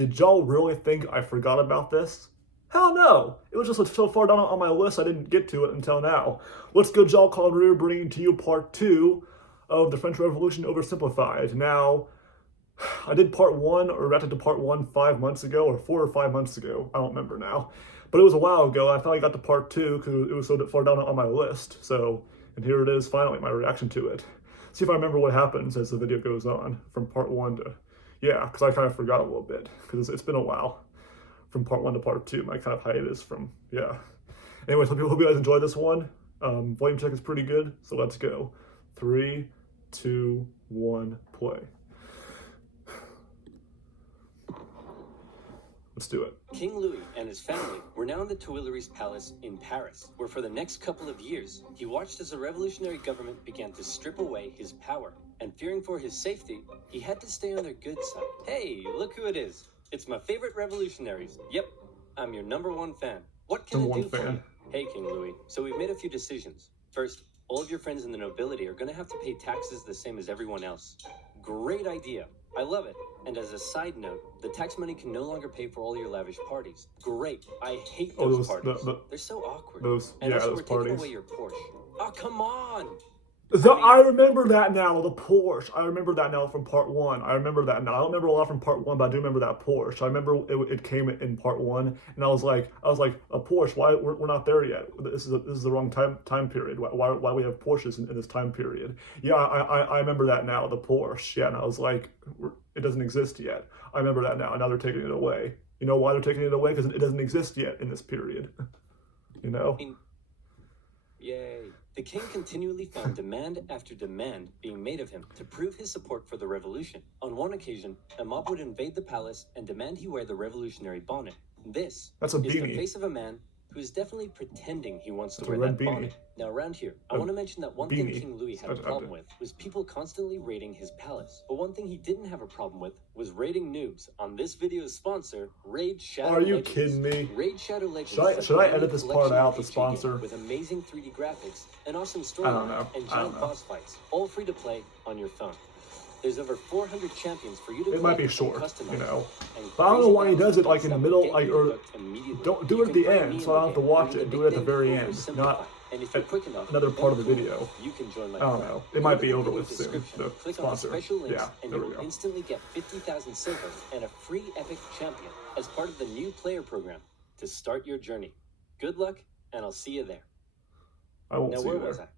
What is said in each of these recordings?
Did y'all really think I forgot about this? Hell no! It was just so far down on my list I didn't get to it until now. What's good, y'all? Colin Rear bringing to you part 2 of the French Revolution Oversimplified. Now, I did part 1, or reacted to part 1 5 months ago, or 4 or 5 months ago. I don't remember now. But it was a while ago. I finally got to part 2 because it was so far down on my list. So, and here it is finally, my reaction to it. See if I remember what happens as the video goes on from part 1 to... Yeah, because I kind of forgot a little bit, because it's been a while from part 1 to part 2, my kind of hiatus from, yeah. Anyways, hope you guys enjoyed this one. Volume check is pretty good, so let's go. 3, 2, 1, play. Let's do it. King Louis and his family were now in the Tuileries Palace in Paris, where for the next couple of years, he watched as the revolutionary government began to strip away his power. And fearing for his safety, he had to stay on their good side. Hey, look who it is. It's my favorite revolutionaries. Yep, I'm your #1 fan. What can I do for you? Hey, King Louis. So we've made a few decisions. First, all of your friends in the nobility are going to have to pay taxes the same as everyone else. Great idea. I love it. And as a side note, the tax money can no longer pay for all your lavish parties. Great. I hate those parties. They're so awkward. And also, we're taking away your Porsche. Oh, come on. I remember that now, the Porsche. I remember that now from part 1. I remember that now. I don't remember a lot from part 1, but I do remember that Porsche. I remember it came in part 1, and I was like, a Porsche? Why we're not there yet? This is the wrong time period. Why we have Porsches in this time period? Yeah, I remember that now, the Porsche. Yeah, and I was like, it doesn't exist yet. I remember that now, and now they're taking it away. You know why they're taking it away? Because it doesn't exist yet in this period. You know? Yay. The king continually found demand after demand being made of him to prove his support for the revolution. On one occasion, a mob would invade the palace and demand he wear the revolutionary bonnet. This is the face of a man who is definitely pretending he wants to wear that bonnet. Now around here, I want to mention that one thing King Louis had a problem with was people constantly raiding his palace. But one thing he didn't have a problem with was raiding noobs on this video's sponsor, Raid Shadow Legends. Are you kidding me? Raid Shadow Legends should I edit this part out, the sponsor? With amazing 3D graphics, an awesome storyline, and giant boss fights, all free to play on your phone. There's over 400 champions for you to It might be short, you know. But I don't know why he does it like in the middle, like, or don't do it at the end, so I don't have to watch it. Do it at the very end, not at another part of the video. You can join my I don't know. It might be over with soon. The Click on the sponsor. special links, Yeah, and there you we will go. instantly get 50,000 silver and a free epic champion as part of the new player program to start your journey. Good luck, and I'll see you there. I won't see you there.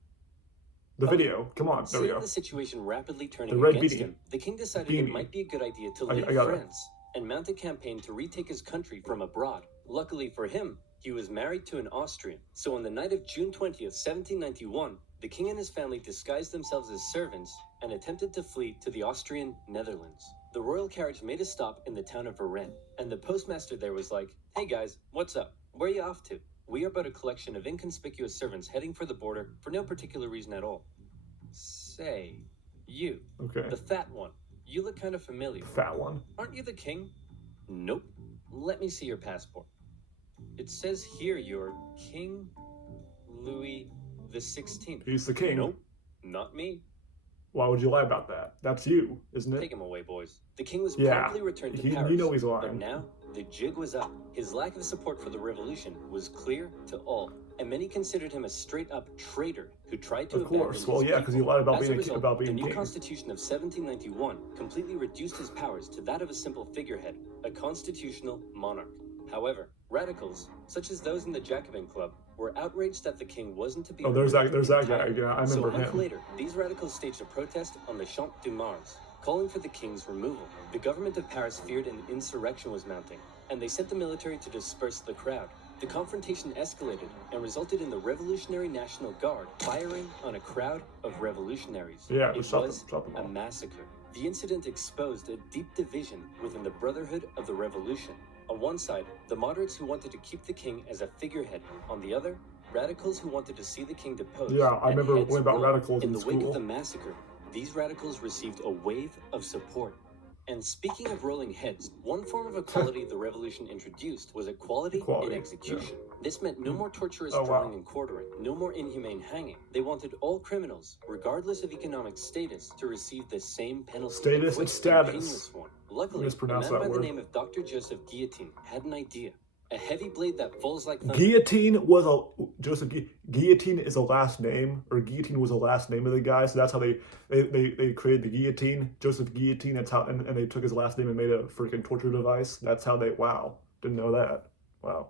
The video. Come on, there we go. The situation rapidly turning The red against beanie. him, the king decided it might be a good idea to leave France and mount a campaign to retake his country from abroad. Luckily for him, he was married to an Austrian. So on the night of June 20th, 1791, the king and his family disguised themselves as servants and attempted to flee to the Austrian Netherlands. The royal carriage made a stop in the town of Varennes, and the postmaster there was like, "Hey guys, what's up? Where are you off to? We are but a collection of inconspicuous servants heading for the border for no particular reason at all." Say, you, the fat one, you look kind of familiar. Fat one. Aren't you the king? Nope. Let me see your passport. It says here you're King Louis the 16th. He's the king. Nope, not me. Why would you lie about that? That's you, isn't it? Take him away, boys. The king was promptly returned to Paris. You know he's lying. But now, the jig was up. His lack of support for the revolution was clear to all, and many considered him a straight-up traitor who tried to abandon his people. because he lied about being being king. The new constitution of 1791 completely reduced his powers to that of a simple figurehead, a constitutional monarch. However, radicals, such as those in the Jacobin Club, were outraged that the king wasn't to be... Oh, there's that guy. Yeah, I remember him. So a month later, these radicals staged a protest on the Champ de Mars, calling for the king's removal. The government of Paris feared an insurrection was mounting, and they sent the military to disperse the crowd. The confrontation escalated and resulted in the Revolutionary National Guard firing on a crowd of revolutionaries. Yeah, it was a massacre. The incident exposed a deep division within the Brotherhood of the Revolution. On one side, the moderates who wanted to keep the king as a figurehead. On the other, radicals who wanted to see the king deposed. Yeah, I remember reading about radicals in the school. wake of the massacre, these radicals received a wave of support. And speaking of rolling heads, one form of equality the revolution introduced was equality in execution. Yeah. This meant no more torturous drawing and quartering, no more inhumane hanging. They wanted all criminals, regardless of economic status, to receive the same penalty. Status and status. Luckily, a Mispronounce man that by the word. name of Dr. Joseph Guillotine had an idea. A heavy blade that falls like thunder. Guillotine was Guillotine is a last name, or Guillotine was a last name of the guy, so that's how they created the guillotine. Joseph Guillotine, that's how, and they took his last name and made a freaking torture device. That's how wow, didn't know that. Wow.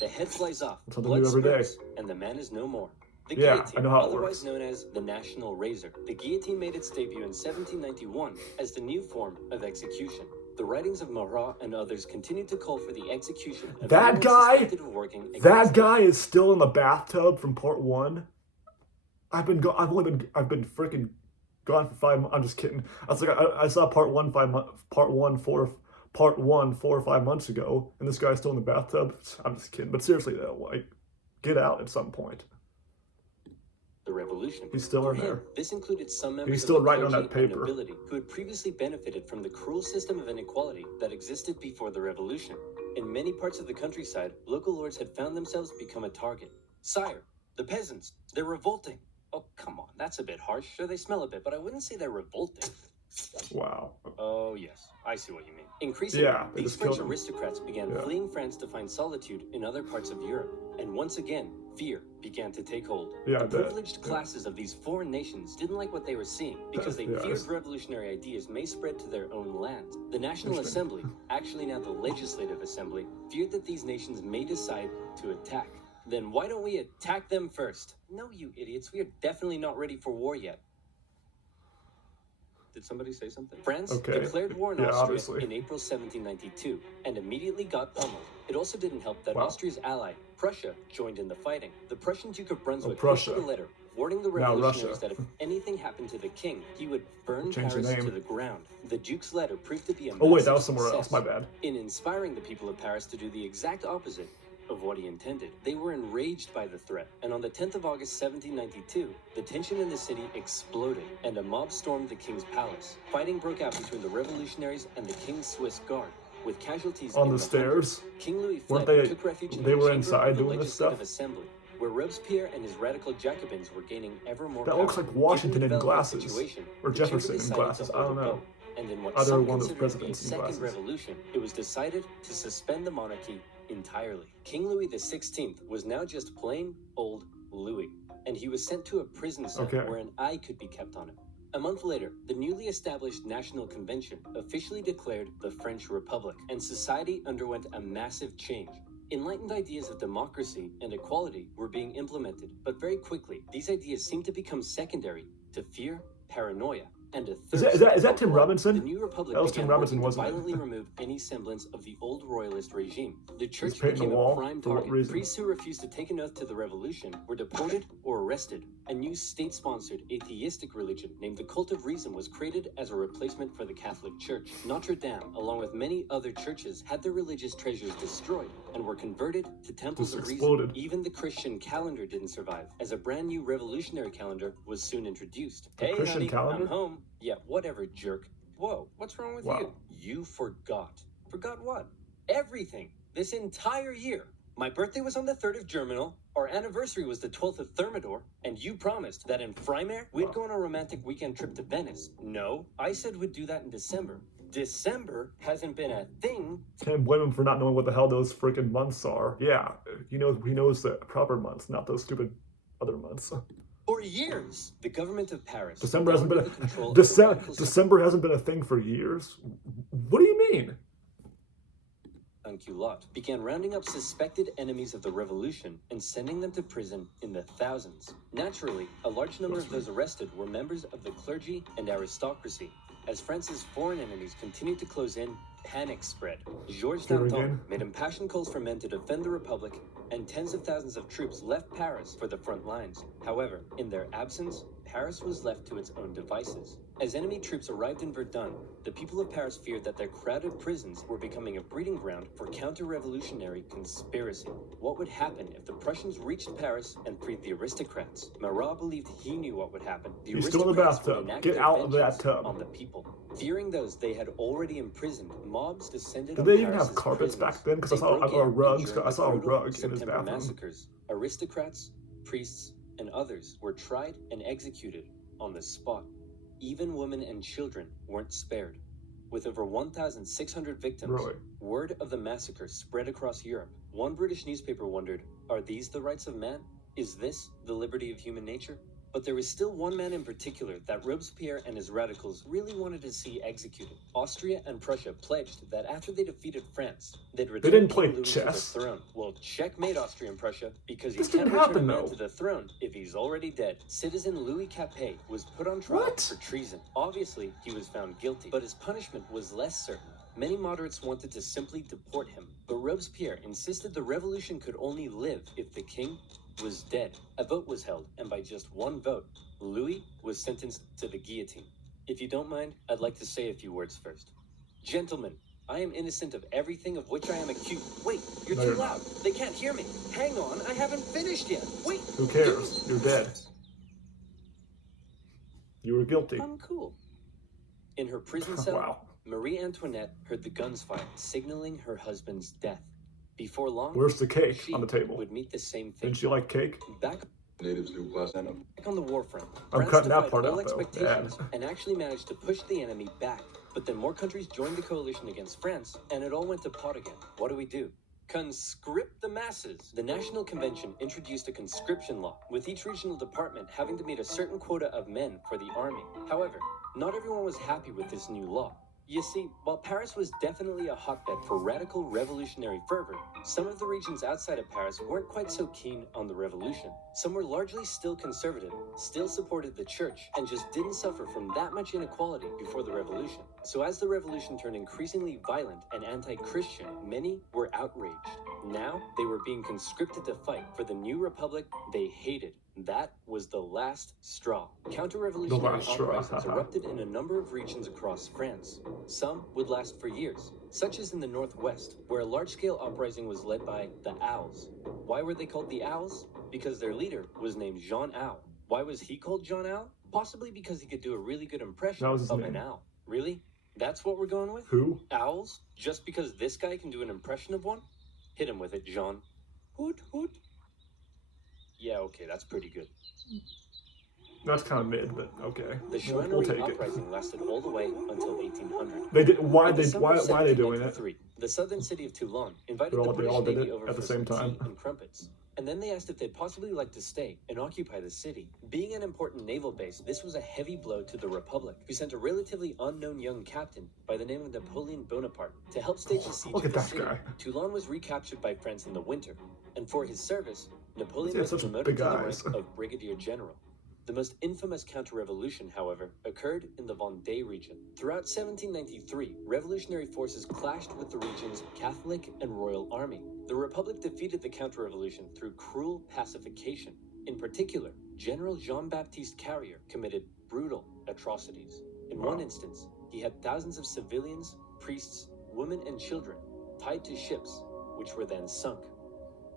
The head flies off, Something blood new every day. spurts, and the man is no more. The Yeah, guillotine, I know how it otherwise works. known as the National Razor. The guillotine made its debut in 1791 as the new form of execution. The writings of Marat and others continued to call for the execution of That anyone guy, suspected of working against that them. guy is still in the bathtub from part 1. I've been freaking gone for 5 months. I'm just kidding. I was like, I saw part 1 4 or 5 months ago, and this guy's still in the bathtub. I'm just kidding. But seriously though, like, get out at some point. The revolution. He's still For in him, there. this included some members He's still of the writing on clergy that and paper. nobility who had previously benefited from the cruel system of inequality that existed before the revolution. In many parts of the countryside, local lords had found themselves become a target. Sire, the peasants, they're revolting. Oh, come on, that's a bit harsh. Sure, they smell a bit, but I wouldn't say they're revolting. Wow. Oh, yes, I see what you mean. Increasingly, Yeah, they these just French killed him. aristocrats began Yeah. fleeing France to find solitude in other parts of Europe. And once again, fear began to take hold. Yeah, The I bet. privileged classes of these foreign nations didn't like what they were seeing because they Yeah, feared it's- revolutionary ideas may spread to their own lands. The National Interesting. Assembly, actually now the Legislative Assembly, feared that these nations may decide to attack. Then why don't we attack them first? No, you idiots, we are definitely not ready for war yet. Did somebody say something? France Okay. declared war on Yeah, Austria obviously. in April 1792 and immediately got pummeled. It also didn't help that Wow. Austria's ally, Prussia, joined in the fighting. The Prussian Duke of Brunswick Prussia. posted a letter warning the Now revolutionaries Russia. that if anything happened to the king, he would burn Change the Paris name. to the ground. The Duke's letter proved to be a Oh wait, that massive was somewhere else. success My bad. in inspiring the people of Paris to do the exact opposite of what he intended. They were enraged by the threat, and on the 10th of August 1792, the tension in the city exploded, and a mob stormed the king's palace. Fighting broke out between the revolutionaries and the king's Swiss guard, with casualties On in the stairs. hundreds. King Louis Weren't fled and they- took refuge in they the were chamber inside of the doing this Legislative stuff? Assembly, where Robespierre and his radical Jacobins were gaining ever more That power. looks like Given Washington the in developing glasses. situation, Or the chamber Jefferson in decided glasses. to I don't hold a know. vote. And in what Either some one of those considered to be a presidents in second glasses. revolution, it was decided to suspend the monarchy entirely. King Louis XVI was now just plain old Louis, and he was sent to a prison cell Okay. where an eye could be kept on him. A month later, the newly established National Convention officially declared the French Republic, and society underwent a massive change. Enlightened ideas of democracy and equality were being implemented, but very quickly, these ideas seemed to become secondary to fear, paranoia, and a Is thirst that for Tim blood. Robinson? The new republic That was Tim began Robinson, working to wasn't it? violently remove any semblance of the old royalist regime. The church painting became the a wall? prime For what target. reason? Priests who refused to take an oath to the revolution were deported or arrested. A new state-sponsored atheistic religion named the Cult of Reason was created as a replacement for the Catholic Church. Notre Dame, along with many other churches, had their religious treasures destroyed and were converted to temples Just of exploded. reason. Even the Christian calendar didn't survive, as a brand new revolutionary calendar was soon introduced. The Hey, Christian honey, calendar? I'm home. Yeah, whatever, jerk. Whoa, what's wrong with Wow. you? You forgot. Forgot what? Everything. This entire year. My birthday was on the 3rd of Germinal, our anniversary was the 12th of Thermidor, and you promised that in Freimaer, we'd go on a romantic weekend trip to Venice. No, I said we'd do that in December. December hasn't been a thing. Can't blame him for not knowing what the hell those freaking months are. Yeah, he knows the proper months, not those stupid other months. For years, the government of Paris December hasn't been under the control a of the December. radical December hasn't been a thing for years. What do you mean? Unculotte began rounding up suspected enemies of the revolution and sending them to prison in the thousands. Naturally, a large number of those arrested were members of the clergy and aristocracy. As France's foreign enemies continued to close in, panic spread. Georges Here Danton again? made impassioned calls for men to defend the Republic, and tens of thousands of troops left Paris for the front lines. However, in their absence, Paris was left to its own devices. As enemy troops arrived in Verdun, the people of Paris feared that their crowded prisons were becoming a breeding ground for counter-revolutionary conspiracy. What would happen if the Prussians reached Paris and freed the aristocrats? Marat believed he knew what would happen. The He's still in the aristocrats would bathtub. enact Get their out of that vengeance tub. on the people. Fearing those they had already imprisoned, mobs descended Did on they even Paris's have carpets prisons. back then? Because I They saw broke a in, rug. and during I saw a the brutal rug in his September bathroom. massacres, aristocrats, priests, and others were tried and executed on the spot. Even women and children weren't spared. with over 1,600 victims. Really? Word of the massacre spread across Europe. One British newspaper wondered, are these the rights of man? Is this the liberty of human nature? But there was still one man in particular that Robespierre and his radicals really wanted to see executed. Austria and Prussia pledged that after they defeated France, they'd return didn't play King Louis to the chess? throne. Well, checkmate Austria and Prussia, because you This can't didn't return a happen, man though. to the throne if he's already dead. Citizen Louis Capet was put on trial What? for treason. Obviously, he was found guilty, but his punishment was less certain. Many moderates wanted to simply deport him, but Robespierre insisted the revolution could only live if the king was dead. A vote was held, and by just one vote, Louis was sentenced to the guillotine. If you don't mind, I'd like to say a few words first. Gentlemen, I am innocent of everything of which I am accused. Wait, you're No, too you're loud. They can't hear me. Hang on, I haven't finished yet. Wait. Who cares? You're dead. You were guilty. I'm cool. In her prison cell, Wow. Marie Antoinette heard the guns fired, signaling her husband's death. Before long, Where's the cake she on the table? would meet the same fate. Didn't you like cake? Back Natives do placenta. on the war front, I'm France cutting that defied part all out, though. expectations Yeah. and actually managed to push the enemy back. But then more countries joined the coalition against France, and it all went to pot again. What do? Conscript the masses. The National Convention introduced a conscription law, with each regional department having to meet a certain quota of men for the army. However, not everyone was happy with this new law. You see, while Paris was definitely a hotbed for radical revolutionary fervor, some of the regions outside of Paris weren't quite so keen on the revolution. Some were largely still conservative, still supported the church, and just didn't suffer from that much inequality before the revolution. So as the revolution turned increasingly violent and anti-Christian, many were outraged. Now, they were being conscripted to fight for the new republic they hated. That was the last straw. Counter-revolutionary The last straw, uprisings haha. erupted in a number of regions across France. Some would last for years, such as in the northwest, where a large-scale uprising was led by the Owls. Why were they called the Owls? Because their leader was named Jean Owl. Why was he called Jean Owl? Possibly because he could do a really good impression That was his of name. an owl. Really? That's what we're going with? Who? Owls? Just because this guy can do an impression of one? Hit him with it, Jean. Hoot, hoot. Yeah, okay, that's pretty good. That's kind of mid, but okay. The We'll Chouannerie take it. uprising lasted all the way until 1800. They did. Why In the they? summer Why? of Why are they doing it? 1793, the southern city of Toulon invited They all- the they British all did Navy it over at the for same some time. tea and crumpets. And then they asked if they'd possibly like to stay and occupy the city. Being an important naval base, this was a heavy blow to the Republic, who sent a relatively unknown young captain by the name of Napoleon Bonaparte to help stage the siege Look of at the that city. guy. Toulon was recaptured by France in the winter, and for his service, Napoleon He had was such promoted big to the eyes. rank of brigadier general. The most infamous counter-revolution, however, occurred in the Vendée region. Throughout 1793, revolutionary forces clashed with the region's Catholic and Royal Army. The Republic defeated the counter-revolution through cruel pacification. In particular, General Jean-Baptiste Carrier committed brutal atrocities. In one instance, he had thousands of civilians, priests, women, and children tied to ships, which were then sunk.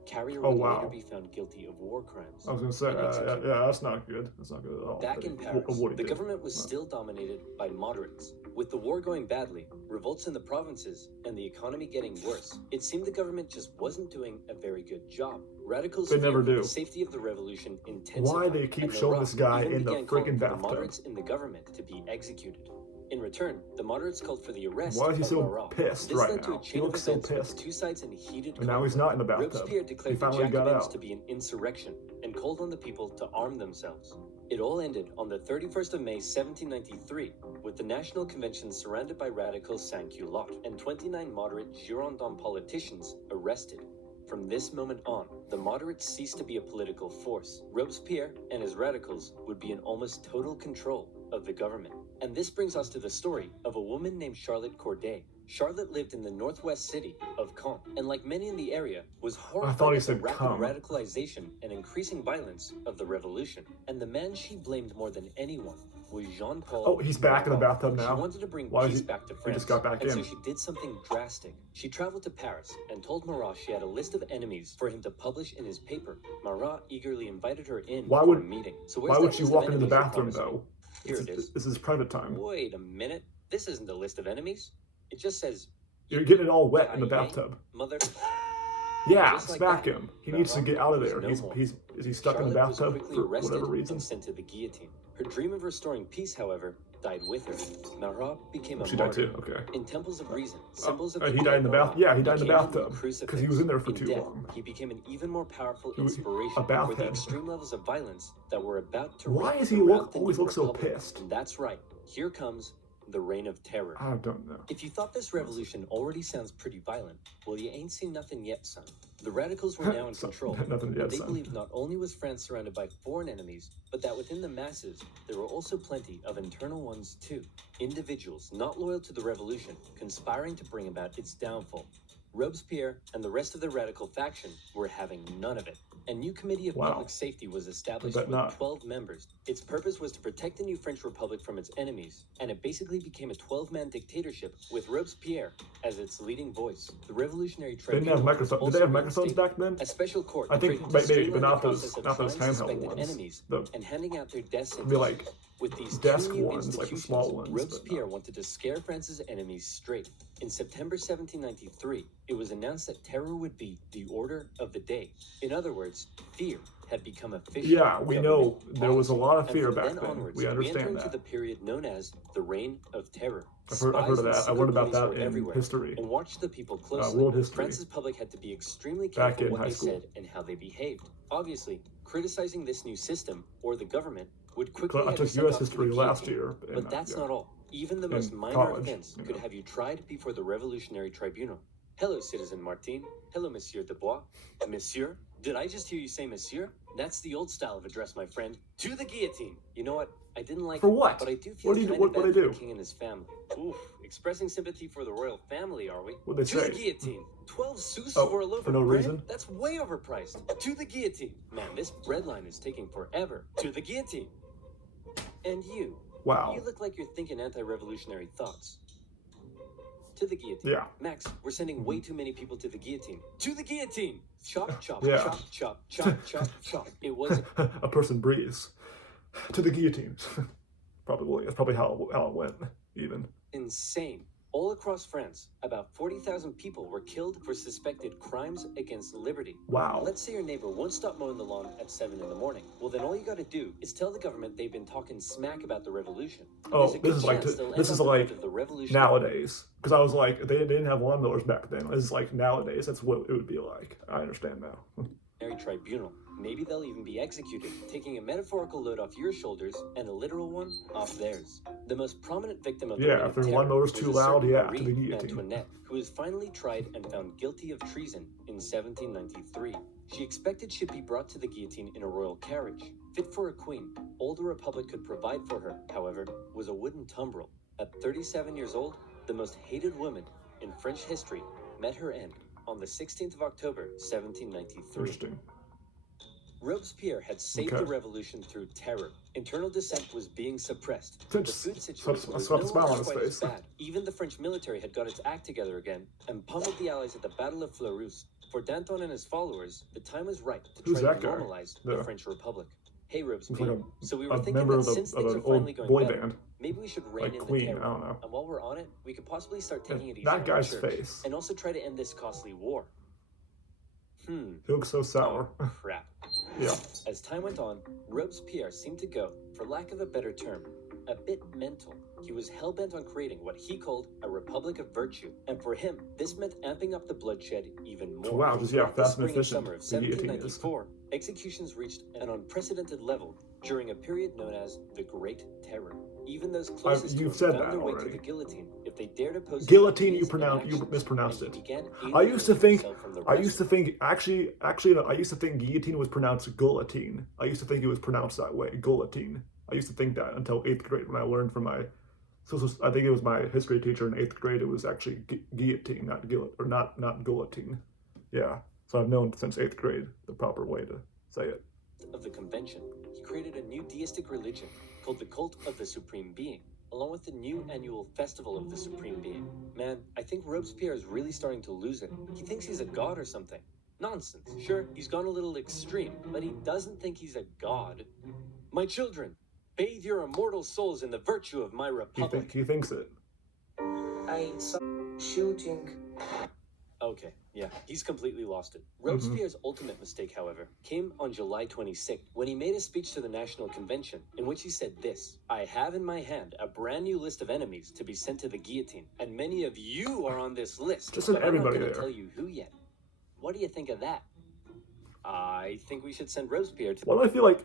Carrier Oh, would wow. later be found guilty of war crimes. I was gonna say, and executed. yeah, that's not good. That's not good at all. Back But in he- Paris, what he the did. government was still dominated by moderates. With the war going badly, revolts in the provinces, and the economy getting worse, it seemed the government just wasn't doing a very good job. Radicals They never feared for do. the safety of the revolution intensified. Why they keep and the showing ROC this guy even in the began calling freaking for the bathtub? moderates in the government to be executed. In return, the moderates called for the arrest Why is he of so Marat. pissed This right led to now? a He chain of looks so events with pissed. the two sides in heated And now he's not in the bathtub. Robespierre He declared the finally got Jacobins out. to be an insurrection and called on the people to arm themselves. It all ended on the 31st of May 1793 with the National Convention surrounded by radical sans-culottes and 29 moderate Girondin politicians arrested. From this moment on, the moderates ceased to be a political force. Robespierre and his radicals would be in almost total control of the government. And this brings us to the story of a woman named Charlotte Corday. Charlotte lived in the northwest city of Caen, and like many in the area, was horrified thought he at the said rapid Caen. radicalization and increasing violence of the revolution. And the man she blamed more than anyone was Jean-Paul. Oh, he's back in the Marat. bathtub now? She wanted to bring Why is peace he- back to he France, just got back and in. so she did something drastic. She traveled to Paris and told Marat she had a list of enemies for him to publish in his paper. Marat eagerly invited her in Why for would- a meeting. So where's Why that would she list of walk into the enemies you bathroom promised me? though? Here it is. This is private time. Wait a minute. This isn't the list of enemies. It just says You're getting it all wet in the Aye, bathtub. mother. Yeah, Just like smack that. him. He needs to get out of Was there. no more. Is he stuck in the Charlotte was bathtub quickly for arrested whatever reason? and sent to the guillotine. Her dream of restoring peace, however, died with her. Marat became a She died martyr. too. Okay. In temples of reason, symbols of He died in the bath. Marat Yeah, he died in the became bathtub crucifix. because he was in there for In too death, long. he became an even more powerful He was inspiration a bath for the head. extreme levels of violence that were about to Why reign does he throughout the always new look so republic. pissed? And that's right. Here comes the reign of terror. I don't know. If you thought this revolution already sounds pretty violent, well, you ain't seen nothing yet, son. The radicals were now in control. Nothing yet, They son. believed not only was France surrounded by foreign enemies, but that within the masses, there were also plenty of internal ones too. Individuals not loyal to the revolution, conspiring to bring about its downfall. Robespierre and the rest of the radical faction were having none of it. A new committee of Wow. public safety was established bet with not. 12 members. Its purpose was to protect the new French Republic from its enemies, and it basically became a 12-man dictatorship with Robespierre as its leading voice. The Revolutionary They didn't Tribunal have was microphones. Did also they have microphones reinstated. back then? A special court I think created to maybe, streamline but the not process those of handheld trying suspected ones. enemies The and handing out their death It'd be sentences. like With these desk two new ones, like the institutions, small ones, but Robespierre no. wanted to scare France's enemies straight. In September 1793, it was announced that terror would be the order of the day. In other words, fear had become official. Yeah, we know government there was a policy. lot of And fear from back then then. onwards, We enter understand into that. the period known as the Reign of Terror. I've heard of Spies and that. I secret learned about police that were in everywhere history. and watched the people closely. World history. France's public had to be extremely Back careful in what high they school. said and how they behaved. Obviously, criticizing this new system or the government would quickly I have you took sent U.S. off to the history last guillotine. year. But that's not all. Even the most minor college, offense you could know. have you tried before the Revolutionary Tribunal. Hello, Citizen Martin. Hello, Monsieur Dubois. Monsieur? Did I just hear you say Monsieur? That's the old style of address, my friend. To the guillotine. You know what? I didn't like For it, what? but I do feel What do you- kind what- of what bad do they for the do? king and his family. Oof, expressing sympathy for the royal family, are we? What'd they to say? the guillotine. 12 sous Oh, for a loaf for of no bread? reason? That's way overpriced. To the guillotine. Man, this bread line is taking forever. To the guillotine. And you. Wow. You look like you're thinking anti-revolutionary thoughts. To the guillotine. Yeah. Max, we're sending way too many people to the guillotine. To the guillotine! Chop, chop, Yeah. chop, chop, chop, chop, chop. It was A person breathes to the guillotine. Probably. That's probably how it went. Even. insane. All across France, about 40,000 people were killed for suspected crimes against liberty. Wow. Let's say your neighbor won't stop mowing the lawn at 7 in the morning. Well, then all you gotta do is tell the government they've been talking smack about the revolution. Oh, There's a good this is like chance they'll this end is on the like road of the revolution. nowadays. Because I was like, they didn't have lawnmowers back then. This is like nowadays. That's what it would be like. I understand now. Tribunal. Maybe they'll even be executed, taking a metaphorical load off your shoulders and a literal one off theirs. The most prominent victim of the Yeah, Reign if of their Terror lawnmower's was too a loud, certain yeah, to Marie the guillotine. Antoinette, who was finally tried and found guilty of treason in 1793. She expected she'd be brought to the guillotine in a royal carriage, fit for a queen. All the Republic could provide for her, however, was a wooden tumbril. At 37 years old, the most hated woman in French history met her end on the 16th of October, 1793. Interesting. Robespierre had saved Okay. the revolution through terror. Internal dissent was being suppressed. Such- The food such- situation was such no smile on longer his quite as face. bad. Even the French military had got its act together again and pummeled the Allies at the Battle of Fleurus. For Danton and his followers, the time was right to Who's try that to guy? normalize the The- French Republic. Hey, He's Robespierre. like So we were a thinking member that of, since of things an are finally old going boy better, band. maybe we should rein Like in Queen, the terror. I don't know. And while we're on it, we could possibly start taking it easy That on guy's the church face. and also try to end this costly war. He looks so sour. Oh, crap. Yeah. As time went on, Robespierre seemed to go, for lack of a better term, a bit mental. He was hell-bent on creating what he called a republic of virtue, and for him, this meant amping up the bloodshed even more. Wow, just, Throughout the fast and spring and efficient. summer of The guillotine is. 1794, executions reached an unprecedented level during a period known as the Great Terror. Even those closest to him you've said found that their way to already. the guillotine if they dared oppose his Guillotine, you ideas and mispronounced actions, it. and he began I used to alienating think, himself from the I rest used to think, actually, no, I used to think guillotine was pronounced guillotine. I used to think it was pronounced that way, guillotine. I used to think that until 8th grade when I learned from my, I think it was my history teacher in 8th grade, it was actually guillotine, not not guillotine. Yeah, so I've known since 8th grade the proper way to say it. of the convention. He created a new deistic religion called the Cult of the Supreme Being, along with the new annual Festival of the Supreme Being. Man, I think Robespierre is really starting to lose it. He thinks he's a god or something. Nonsense. Sure, he's gone a little extreme, but he doesn't think he's a god. My children, bathe your immortal souls in the virtue of my republic. He thinks it. I saw shooting. Okay, yeah, he's completely lost it. Robespierre's ultimate mistake, however, came on July 26th when he made a speech to the National Convention in which he said this: "I have in my hand a brand new list of enemies to be sent to the guillotine, and many of you are on this list, Just but send I'm not everybody going to there. tell you who yet." What do you think of that? I think we should send Robespierre to... Why do I feel like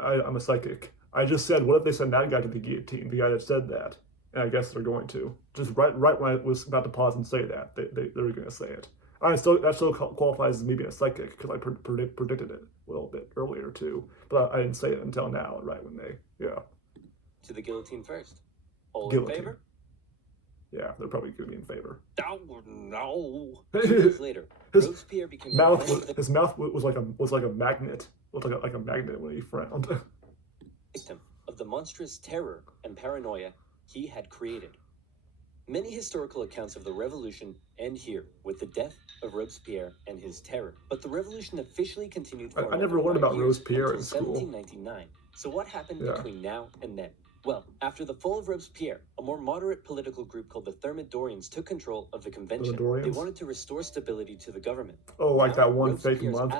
I'm a psychic? I just said, what if they send that guy to the guillotine? The guy that said that, and I guess they're going to. Just right when I was about to pause and say that, they were going to say it. That still qualifies as me being a psychic because I predicted it a little bit earlier too, but I didn't say it until now, right when they to the guillotine first. All Guillotine. in favor? Yeah, they're probably going to be in favor. Oh, no. 2 days later, Robespierre became His mouth was like a magnet. Looked like a magnet when he frowned. Victim of the monstrous terror and paranoia he had created. Many historical accounts of the revolution end here with the death of Robespierre and his terror. But the revolution officially continued for I never learned about Robespierre in school. 1799. So what happened between now and then? Well, after the fall of Robespierre, a more moderate political group called the Thermidorians took control of the convention. They wanted to restore stability to the government. Oh, like that one fake month,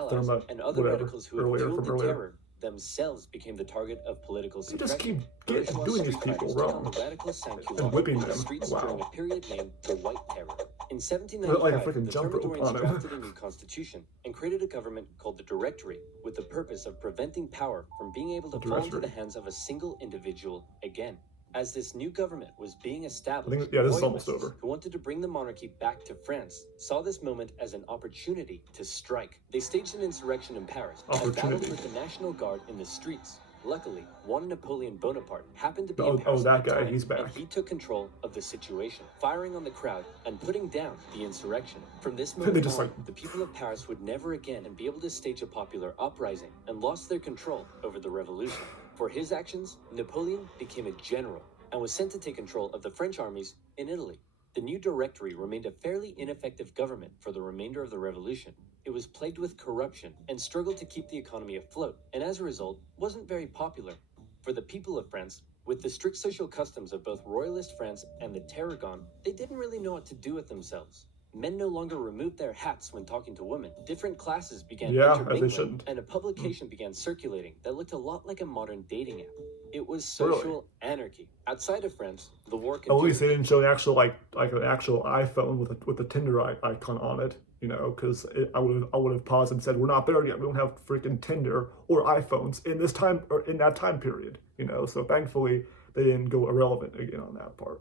and other radicals who had fueled the terror themselves became the target of political suppression. They just keep doing these people wrong and whipping them. During a period named the White Terror. In like a 1795, freaking the jump rope on Thermidorians him. drafted a new constitution and created a government called the Directory with the purpose of preventing power from being able to fall into the hands of a single individual again. As this new government was being established, this is almost over. who wanted to bring the monarchy back to France saw this moment as an opportunity to strike. They staged an insurrection in Paris and battled with the National Guard in the streets. Luckily, one Napoleon Bonaparte happened to be in Paris that at the guy, time, he's back. and he took control of the situation, firing on the crowd and putting down the insurrection. From this moment on, the people of Paris would never again be able to stage a popular uprising and lost their control over the revolution. For his actions, Napoleon became a general and was sent to take control of the French armies in Italy. The new Directory remained a fairly ineffective government for the remainder of the revolution. It was plagued with corruption and struggled to keep the economy afloat, and as a result, wasn't very popular. For the people of France, with the strict social customs of both royalist France and the terror gone, they didn't really know what to do with themselves. Men no longer removed their hats when talking to women. Different classes began intermingling, and a publication began circulating that looked a lot like a modern dating app. It was social anarchy. Outside of France, the war continued. At least they didn't show an actual like an actual iPhone with a Tinder icon on it, you know, because I would have paused and said, we're not there yet. We don't have freaking Tinder or iPhones in this time or in that time period, you know. So thankfully they didn't go irrelevant again on that part.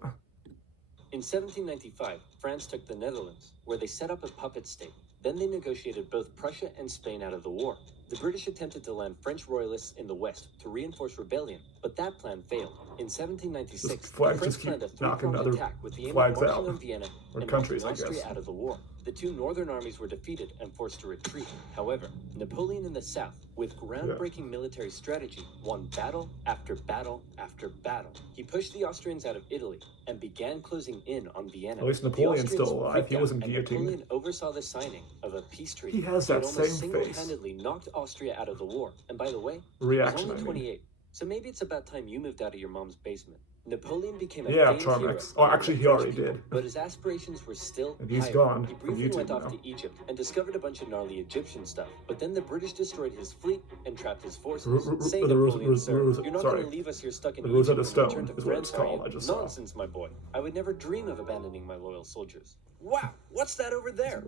In 1795, France took the Netherlands, where they set up a puppet state. Then they negotiated both Prussia and Spain out of the war. The British attempted to land French royalists in the west to reinforce rebellion, but that plan failed. In 1796, the French planned a three-pronged attack with the aim of marching on Vienna and knocking Austria out of the war. The two northern armies were defeated and forced to retreat. However, Napoleon in the south, with groundbreaking military strategy, won battle after battle after battle. He pushed the Austrians out of Italy and began closing in on Vienna. At least Napoleon's still alive. He wasn't guillotined. Napoleon oversaw the signing of a peace treaty. He has that same face. Single-handedly knocked Austria out of the war. And by the way, he was only 28. So maybe it's about time you moved out of your mom's basement. Napoleon became a famed hero. Oh, actually, he already did. But his aspirations were still and he's higher. gone He from briefly YouTube went off now. to Egypt and discovered a bunch of gnarly Egyptian stuff. But then the British destroyed his fleet and trapped his forces. Say, Napoleon, sir, you're not going to leave us here stuck in Egypt and return to France, are you? Nonsense, my boy. I would never dream of abandoning my loyal soldiers. Wow, what's that over there?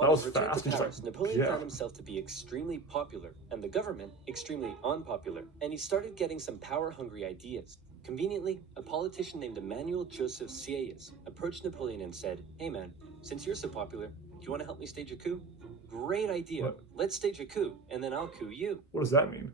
On his return to Paris, Napoleon found himself to be extremely popular, and the government extremely unpopular, and he started getting some power-hungry ideas. Conveniently, a politician named Emmanuel Joseph Sieyès approached Napoleon and said, "Hey man, since you're so popular, do you want to help me stage a coup?" Great idea. What? Let's stage a coup, and then I'll coup you. What does that mean?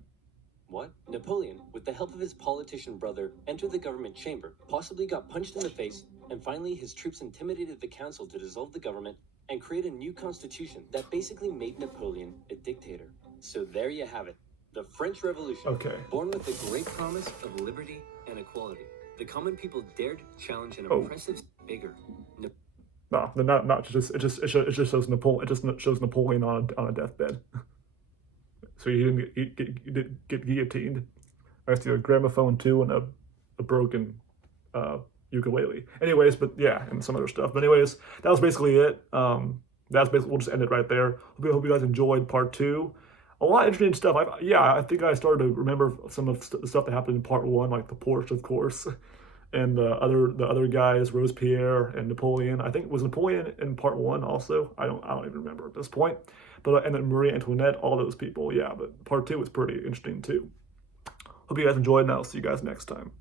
What? Napoleon, with the help of his politician brother, entered the government chamber, possibly got punched in the face, and finally his troops intimidated the council to dissolve the government and create a new constitution that basically made Napoleon a dictator. So there you have it. The French Revolution, born with the great promise of liberty and equality. The common people dared challenge an oppressive bigger. No, not just it just shows Napoleon. It just shows Napoleon on a deathbed. So he didn't get guillotined. I see a gramophone too and a broken ukulele. Anyways, but yeah, and some other stuff. But anyways, that was basically it. That's basically, we'll just end it right there. Hope you guys enjoyed part 2. A lot of interesting stuff. I think I started to remember some of the stuff that happened in part 1, like the Porsche, of course, and the other guys, Robespierre and Napoleon. I think it was Napoleon in part 1 also. I don't even remember at this point. But and then Marie Antoinette, all those people. Yeah, but part 2 was pretty interesting too. Hope you guys enjoyed, and I'll see you guys next time.